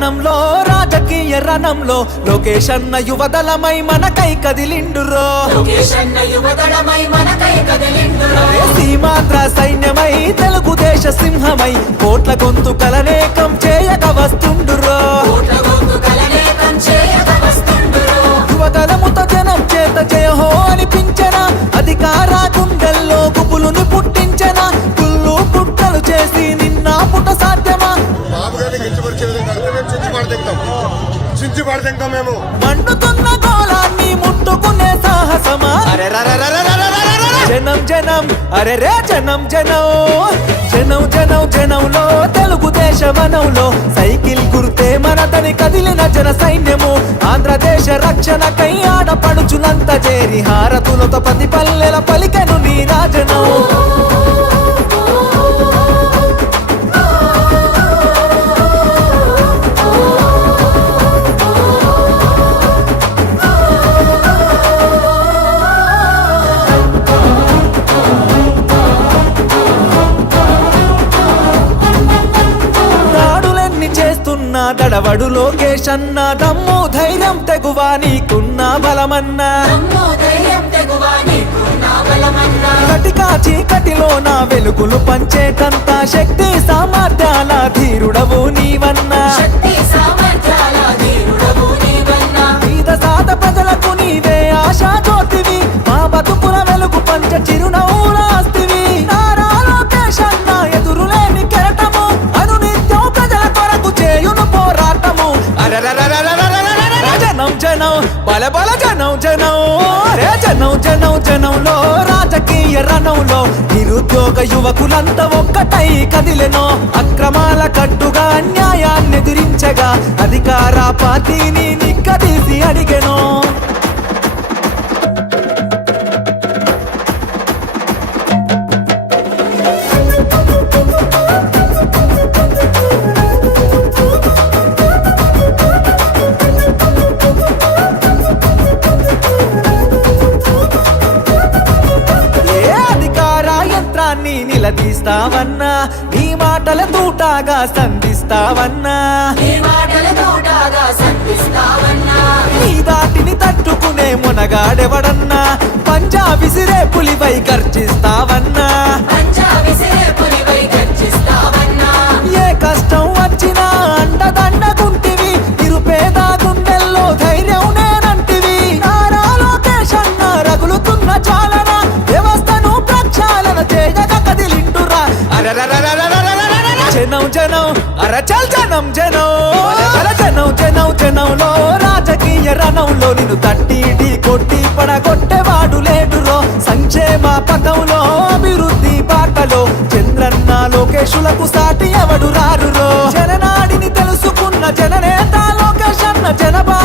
జనంలో రాజకీయ రణంలో లోకేష్ అన్న యువదళమై మనకై కదిలిండురో సీమాంధ్ర సైన్యమై తెలుగుదేశ సింహమై కోట్ల గొంతు కలనేకం చేయక వస్తుండురో యువదళముతో జనం చేత జయహో అనిపించనా అధికార గుండెల్లో గుబులుని పుట్టించనా పుల్లు పుట్టలు చేసి నిన్న పుట సాధ్యమా మండుతున్న గోళాన్ని ముట్టుకునే సాహసమా జనం జనం అరే రే జనం జనం జనం జనం జనంలో తెలుగుదేశ వనంలో సైకిల్ గుర్తే మనదని కదిలిన జన సైన్యము ఆంధ్రదేశ రక్షణకై ఆడపడుచునంత చేరి హారతులతో పది పల్లెల పలికెను నీ రాజనం దడవడు లోకేష్ అన్న దమ్ము ధైర్యం తెగువా నీకున్న బలమన్నా కటికా చీకటిలో నా వెలుగులు పంచేటంత శక్తి సామర్థ్యాల ధీరుడవు నీవన్నా పేద సాద ప్రజలకు నీవే ఆశా జ్యోతివి మా బతుకుల వెలుగు పంచ చిరునవ్వులాస్తివి నారా లోకేష్ అన్న ఎదురులేని కెరటము అనునిత్యం ప్రజల కొరకు చేయును పోరాటము జనం జనం బల బల జనం జనం రే జనం జనం జనంలో రాజకీయ రణంలో నిరుద్యోగ యువకులంతా ఒక్కటై కదిలెనో అక్రమాల కట్టుగా అన్యాయాన్ని ఎదిరించగా అధికార పార్టీని నిక్కదీసి అడిగెనో నిలదీస్తావన్నా నీ మాటల తూటాగా సంధిస్తావన్నా నీ దాటిని తట్టుకునే మునగాడెవడన్నా పంజా విసిరే పులిపై గర్జిస్తావన్నా ఏ కష్టం వచ్చినా అండదండగుంటివి నిరుపేద గుండెల్లో ధైర్యం నేనంటివి నారా లోకేష్ అన్న రగులుతున్న చాలన వ్యవస్థను ప్రక్షాళన చేయక కదిలిండురా జనం జనం అరచల్ జనం జనం జనం జనం జనంలో రాజకీయ రణంలో నిన్ను తట్టి ఢీ కొట్టి పడగొట్టేవాడు లేడురో సంక్షేమ పథంలో అభివృద్ధి బాటలో చంద్రన్న లోకేశులకు సాటి ఎవడు రారురో జననాడిని తెలుసుకున్న జననేత లోకేష్ అన్న జనబా